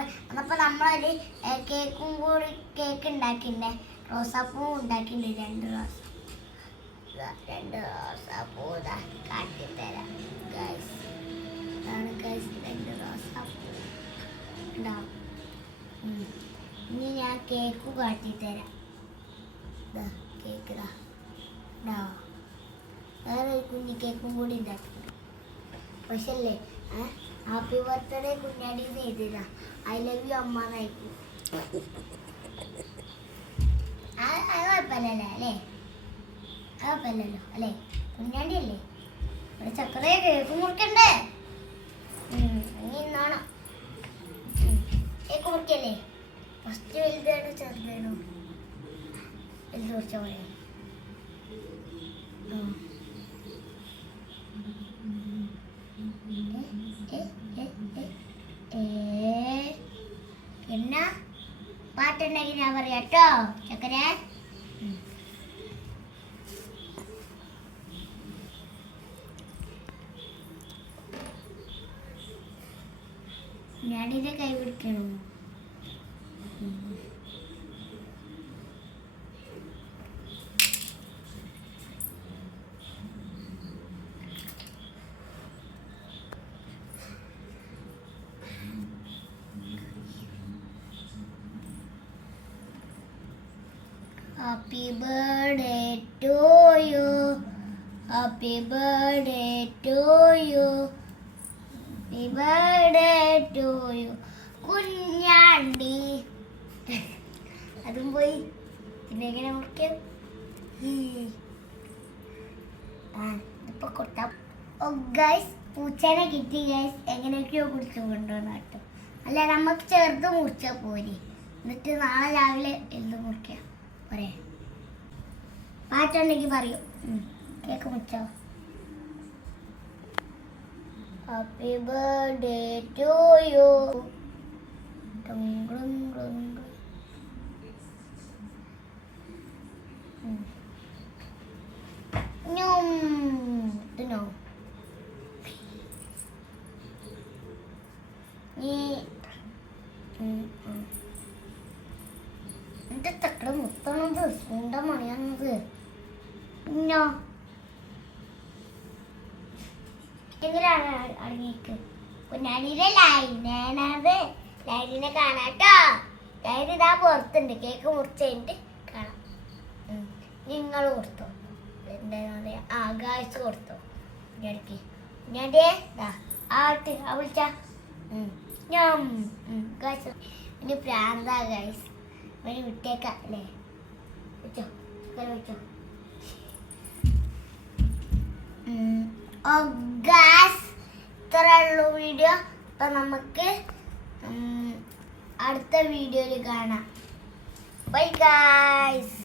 അന്നപ്പോൾ നമ്മളൊരു കേക്ക് ഉണ്ടാക്കിണ്ടേ, റോസാപ്പൂ ഉണ്ടാക്കിണ്ട്. രണ്ട് റോസാപ്പൂ കാട്ടിത്തരാം ഗൈസ്. അതാണ് ഗൈസ് 2 റോസാപ്പൂ ഉണ്ടാവും. ഇനി ഞാൻ കേക്ക് കാട്ടിത്തരാം. കേക്ക് ഉണ്ടാവും. വേറെ ഒരു കുഞ്ഞി കേക്കും കൂടി ഉണ്ടാക്കിയിട്ടുണ്ട്. പക്ഷേ അല്ലേ, ഹാപ്പി ബർത്ത്ഡേ കുഞ്ഞാടി എഴുതിയതാ. ഐ ലവ് യു അമ്മ എന്നായിരിക്കും. അത് കുഴപ്പമില്ലല്ലോ അല്ലേ? കുഴപ്പമില്ലല്ലോ അല്ലേ? കുഞ്ഞാണ്ടി അല്ലേ? ഇവിടെ ചക്കരയെ കേക്ക് മുറിക്കണ്ടേ? ഇനി ഇന്നാണോ കേക്ക് മുറിക്കല്ലേ? ഫസ്റ്റ് വലുതാണോ ചെറുതാണോ? വലുത് മുറിച്ചാൽ മതിയോ? എന്നാ പാട്ടുണ്ടെങ്കിൽ ഞാൻ പറയാം കേട്ടോ ചക്കര. ഞാനിത് കൈ പിടിക്കണോ? Happy birthday to you. Happy birthday to you. Happy birthday to you. Kunjandi. അതും പോയി. പിന്നെ എങ്ങനെ മുറിക്കും? ഇപ്പൊ കൊട്ടാം. ഓ ഗൈസ്, പൂച്ചേനെ കിട്ടി ഗൈസ്. എങ്ങനെയൊക്കെയോ കുടിച്ചു കൊണ്ടുവന്ന കേട്ടോ. അല്ല, നമുക്ക് ചെറുത് മുറിച്ചാൽ പോരെ, എന്നിട്ട് നാളെ രാവിലെ എന്ത് മുറിക്കാം പോരെ? പാട്ടുണ്ടെങ്കിൽ പറയൂ. കേക്ക് മുറിച്ചോ? Happy birthday to you. തിന്നോ? എന്റെ തക്കട മുത്തണത് സ്വന്ത മണിയാണത്. ഇന്നോ എങ്ങനെയാണ് അടങ്ങിക്ക്? കുഞ്ഞാടിയിലെ ലൈനാണത്. ലൈനിനെ കാണാട്ടോ. ലൈൻ ഇതാ പുറത്തുണ്ട്. കേക്ക് മുറിച്ച് കഴിഞ്ഞിട്ട് കാണാം. നിങ്ങൾ കൊടുത്തോ? എന്താ പറയാ, ഗായ്സ് കൊടുത്തോ? കുഞ്ഞാടിക്ക് കുഞ്ഞാടിയെ ആട്ട് വിളിച്ച ഞാൻ ഗായ്സ്. ഇനി പ്രാന്താ ഗായ്സ്. ഒരു വിട്ടേക്കാം അല്ലേ? വെച്ചോ വെച്ചോ. ഗായ്സ്, ഇത്രയുള്ളൂ വീഡിയോ. അപ്പം നമുക്ക് അടുത്ത വീഡിയോയിൽ കാണാം. Bye guys.